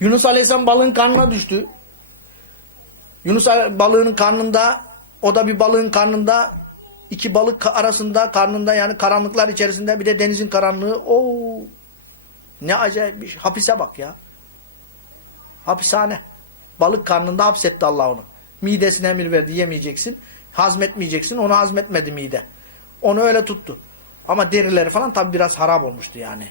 Yunus Aleyhisselam balığın karnına düştü. Yunus balığının karnında o da bir balığın karnında iki balık arasında karnında yani karanlıklar içerisinde bir de denizin karanlığı. Oo ne acayip bir şey. Hapise bak ya. Hapishane. Balık karnında hapsetti Allah onu. Midesine emir verdi yemeyeceksin. Hazmetmeyeceksin. Onu hazmetmedi mide. Onu öyle tuttu. Ama derileri falan tabi biraz harap olmuştu yani.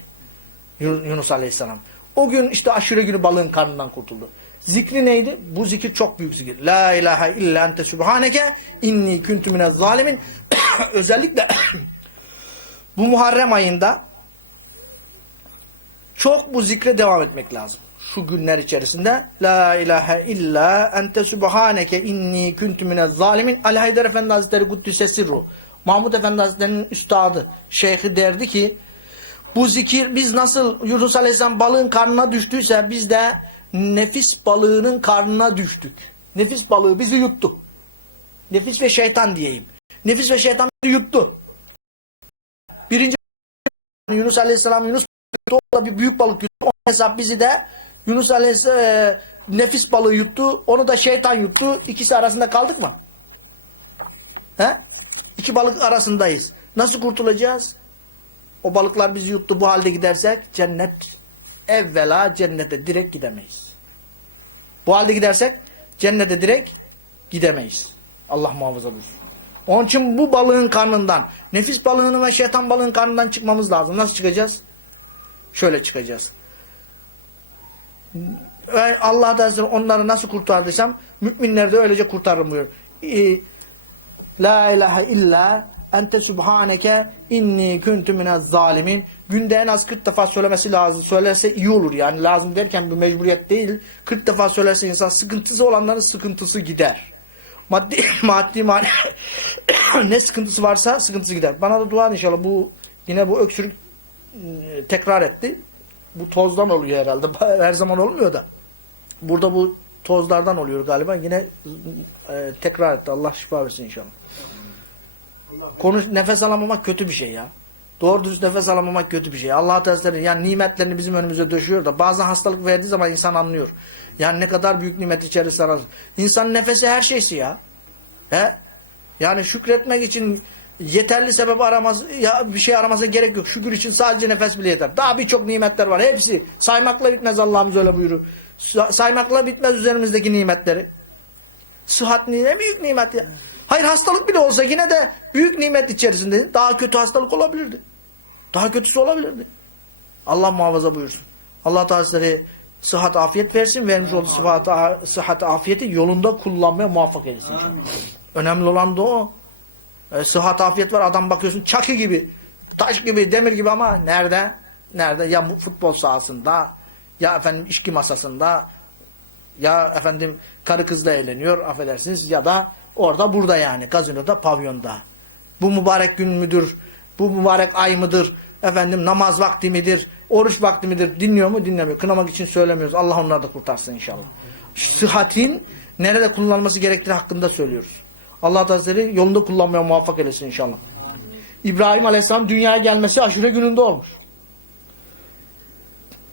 Yunus Aleyhisselam. O gün işte aşure günü balığın karnından kurtuldu. Zikri neydi? Bu zikir çok büyük zikir. La ilahe illa ente subhaneke inni kuntu minez zalimin. Özellikle bu Muharrem ayında çok bu zikre devam etmek lazım. Şu günler içerisinde La ilahe illa ente subhaneke inni kuntu minez zalimin. Ali Haydar Efendi Hazretleri Kuddüs'e sirru. Mahmud Efendi Hazretleri'nin üstadı, şeyhi derdi ki bu zikir biz nasıl Yunus Aleyhisselam balığın karnına düştüyse biz de nefis balığının karnına düştük. Nefis balığı bizi yuttu. Nefis ve şeytan diyeyim. Nefis ve şeytan bizi yuttu. Birinci Yunus Aleyhisselam Yunus o da bir büyük balık yuttu. O hesap bizi de Yunus Aleyhisselam e, nefis balığı yuttu. Onu da şeytan yuttu. İkisi arasında kaldık mı? He? İki balık arasındayız. Nasıl kurtulacağız? O balıklar bizi yuttu bu halde gidersek cennet evvela cennete direkt gidemeyiz. Bu halde gidersek cennete direkt gidemeyiz. Allah muhafaza buyursun. Onun için bu balığın karnından, nefis balığının ve şeytan balığın karnından çıkmamız lazım. Nasıl çıkacağız? Şöyle çıkacağız. Allah da onları nasıl kurtardıysam müminleri de öylece kurtarırım buyuruyor. La ilahe illa ente subhaneke inni kuntu minez zalimin. Günde en az 40 defa söylemesi lazım. Söylerse iyi olur yani. Lazım derken bir mecburiyet değil. 40 defa söylerse insan sıkıntısı olanların sıkıntısı gider. Maddi, maddi, maddi ne sıkıntısı varsa sıkıntısı gider. Bana da dua inşallah bu yine bu öksürük e, tekrar etti. Bu tozdan oluyor herhalde. Her zaman olmuyor da. Burada bu tozlardan oluyor galiba. Yine e, tekrar etti. Allah şifa versin inşallah. Konuş, nefes alamamak kötü bir şey ya. Doğru dürüst nefes alamamak kötü bir şey. Allah Teala yani nimetlerini bizim önümüze döşüyor da bazen hastalık verdiği zaman insan anlıyor. Yani ne kadar büyük nimet içerisinde arar. İnsanın nefesi her şeysi ya. He? Yani şükretmek için yeterli sebep aramaz ya bir şey aramasına gerek yok. Şükür için sadece nefes bile yeter. Daha birçok nimetler var. Hepsi saymakla bitmez Allah'ımız öyle buyuruyor. Saymakla bitmez üzerimizdeki nimetleri. Sıhhat ne büyük nimet ya. Hayır hastalık bile olsa yine de büyük nimet içerisinde daha kötü hastalık olabilirdi. Daha kötüsü olabilirdi. Allah muhafaza buyursun. Allah Teala sıhhat afiyet versin. Vermiş olduğu sıhhat, sıhhat afiyeti yolunda kullanmaya muvaffak eylesin inşallah. Önemli olan da o. E, sıhhat afiyet var adam bakıyorsun çakı gibi, taş gibi, demir gibi ama nerede? Nerede? Ya futbol sahasında, ya efendim içki masasında, ya efendim karı kızla eğleniyor affedersiniz ya da orada burada yani gazinoda pavyonda. Bu mübarek gün müdür? Bu mübarek ay mıdır? Efendim namaz vakti midir? Oruç vakti midir? Dinliyor mu? Dinlemiyor. Kınamak için söylemiyoruz. Allah onları da kurtarsın inşallah. Sıhhatin nerede kullanılması gerektiği hakkında söylüyoruz. Allah Hazretleri yolunda kullanmaya muvaffak eylesin inşallah. İbrahim Aleyhisselam dünyaya gelmesi aşure gününde olmuş.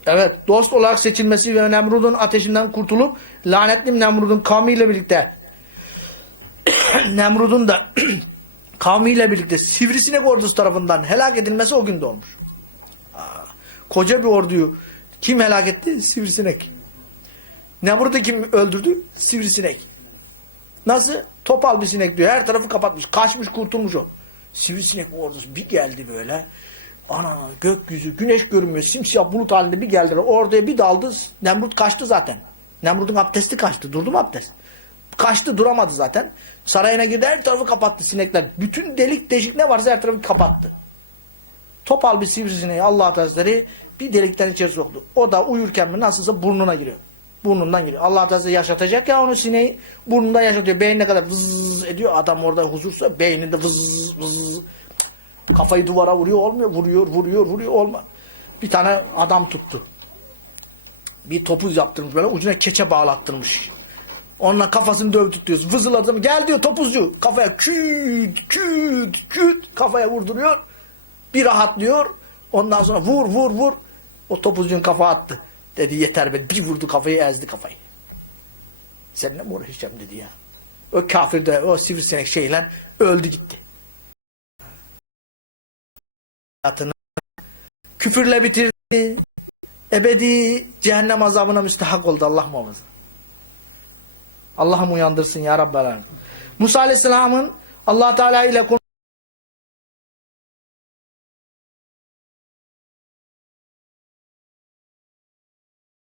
Evet, dost olarak seçilmesi ve Nemrud'un ateşinden kurtulup lanetli Nemrud'un kavmiyle birlikte Nemrud'un da kavmiyle birlikte sivrisinek ordusu tarafından helak edilmesi o günde olmuş. Aa, koca bir orduyu kim helak etti? Sivrisinek. Nemrud'u kim öldürdü? Sivrisinek. Nasıl? Topal bir sinek diyor. Her tarafı kapatmış. Kaçmış kurtulmuş o. Sivrisinek ordusu bir geldi böyle. Ana gökyüzü güneş görünmüyor. Simsiyah bulut halinde bir geldiler. Orada bir daldı. Nemrut kaçtı zaten. Nemrut'un abdesti kaçtı. Durdu mu abdest? Kaçtı duramadı zaten. Sarayına girdi her tarafı kapattı sinekler. Bütün delik deşik ne varsa her tarafı kapattı. Topal bir sivrisineği Allah Hazretleri bir delikten içeri soktu. O da uyurken mi nasılsa burnuna giriyor. Burnundan giriyor. Allah Hazretleri yaşatacak ya onu sineği burnunda yaşatıyor. Beynine kadar vız ediyor. Adam orada huzursa beyninde vız vız Kafayı duvara vuruyor olmuyor. Vuruyor, vuruyor, vuruyor olma. Bir tane adam tuttu. Bir topuz yaptırmış böyle ucuna keçe bağlattırmış. Onunla kafasını dövdürtüyoruz. Vızıladı mı? Gel diyor topuzcu. Kafaya küt küt küt kafaya vurduruyor. Bir rahatlıyor. Ondan sonra vur vur vur. O topuzcunun kafa attı. Dedi yeter ben. Bir vurdu kafayı ezdi kafayı. Seninle mi uğraşacağım dedi ya. O kafir de o sivrisinek şeyle öldü gitti. Hayatını küfürle bitirdi. Ebedi cehennem azabına müstahak oldu Allah muhafaza. Allah'ım uyandırsın ya Rabbel. Musa Aleyhisselam'ın Allah Teala ile